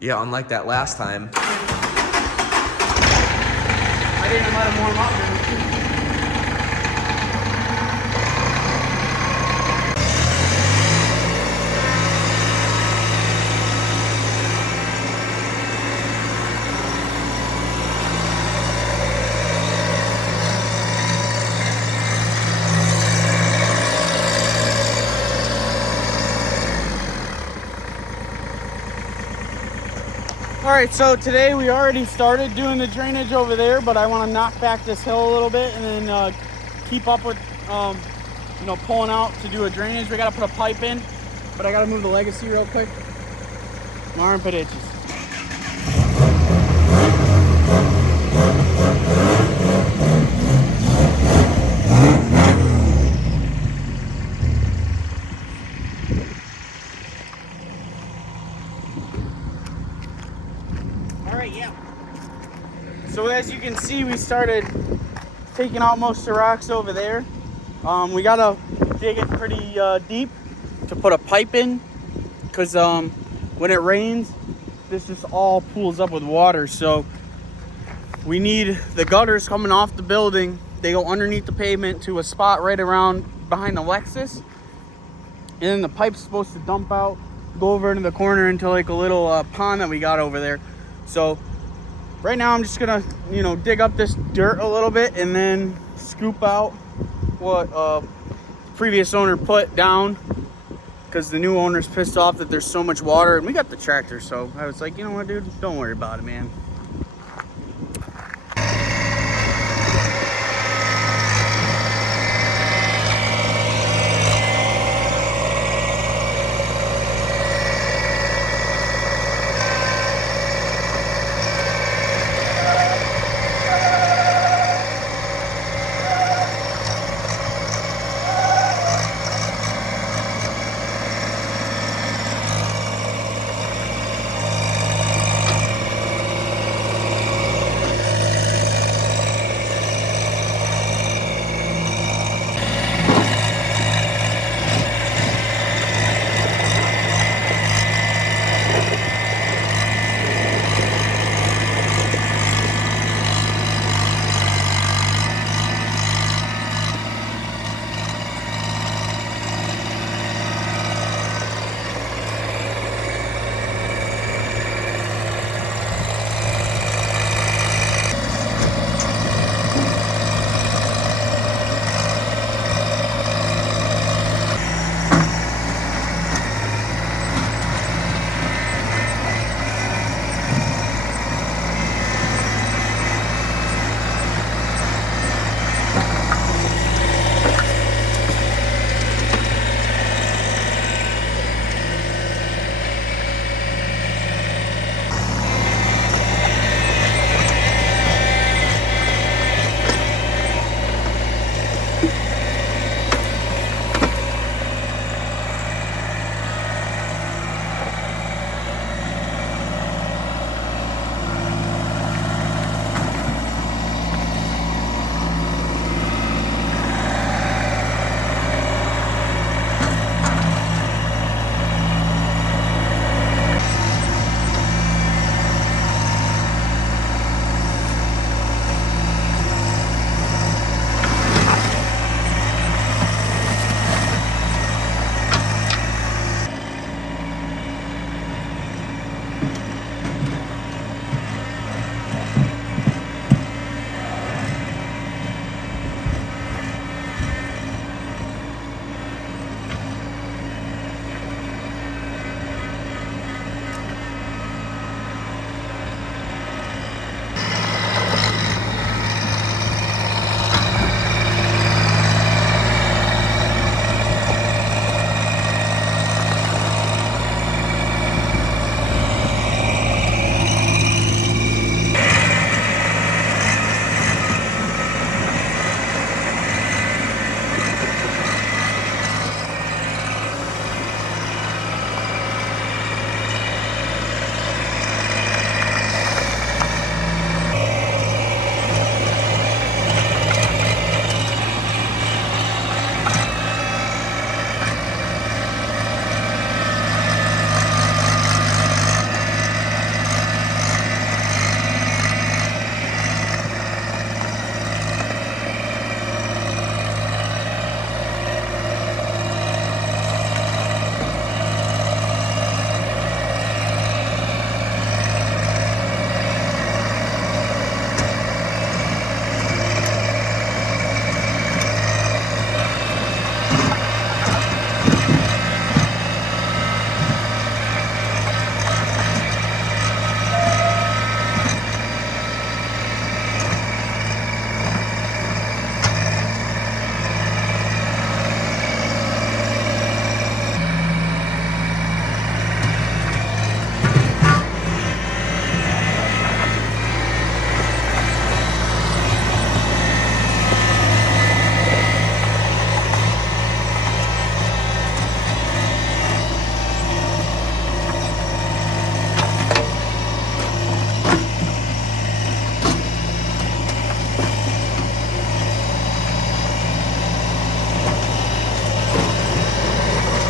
Yeah, unlike that last time. I didn't let him warm up. All right, so today we already started doing the drainage over there, but I want to knock back this hill a little bit and then keep up with, pulling out to do a drainage. We got to put a pipe in, but I got to move the Legacy real quick. My armpit itches. So as you can see, we started taking out most of the rocks over there. We gotta dig it pretty deep to put a pipe in, because when it rains, this just all pools up with water. So we need the gutters coming off the building. They go underneath the pavement to a spot right around behind the Lexus, and then the pipe's supposed to dump out, go over into the corner into like a little pond that we got over there. So right now I'm just gonna, dig up this dirt a little bit and then scoop out what the previous owner put down, because the new owner's pissed off that there's so much water, and we got the tractor. So I was like, you know what, dude, don't worry about it, man.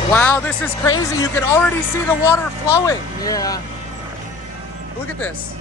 Wow, this is crazy. You can already see the water flowing. Yeah. Look at this.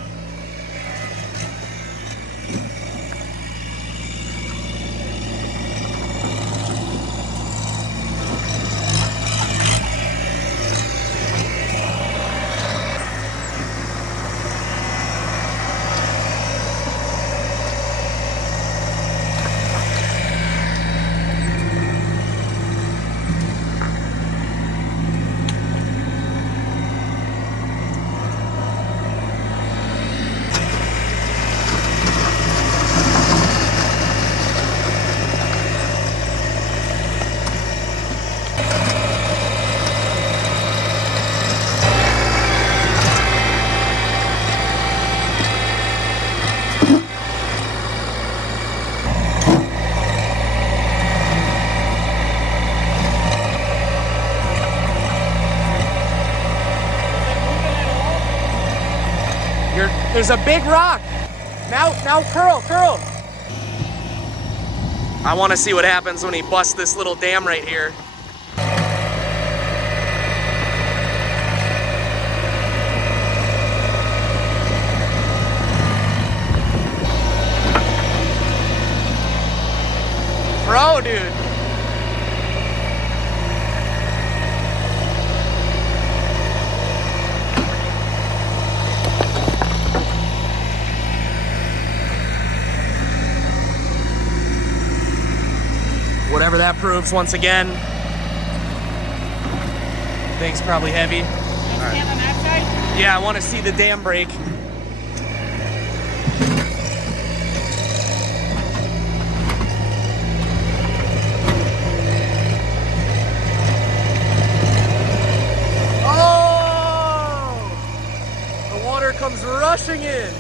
There's a big rock. Now curl. I want to see what happens when he busts this little dam right here. Bro, dude. Whatever that proves, once again. Thing's probably heavy. Stand on that side? Yeah, I want to see the dam break. Oh! The water comes rushing in.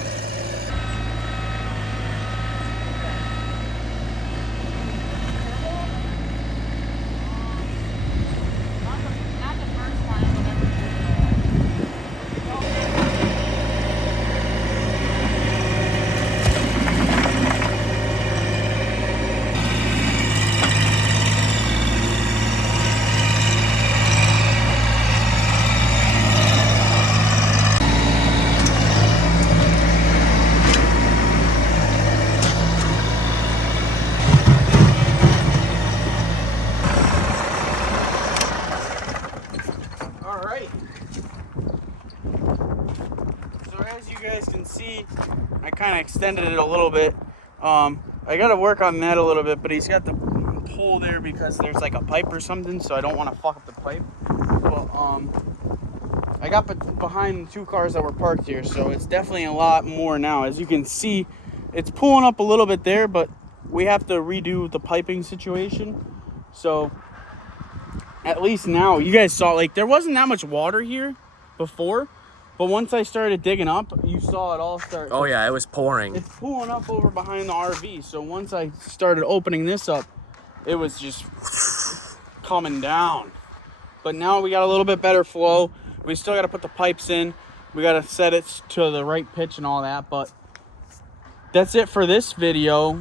As you guys can see, I kind of extended it a little bit. I got to work on that a little bit, but he's got the pole there because there's like a pipe or something, so I don't want to fuck up the pipe. But I got behind the 2 cars that were parked here, so it's definitely a lot more now. As you can see, it's pulling up a little bit there, but we have to redo the piping situation. So at least now, you guys saw, like, there wasn't that much water here before. But once I started digging up, you saw it all start. Oh yeah, it was pouring. It's pulling up over behind the RV. So once I started opening this up, it was just coming down. But now we got a little bit better flow. We still got to put the pipes in. We got to set it to the right pitch and all that. But that's it for this video.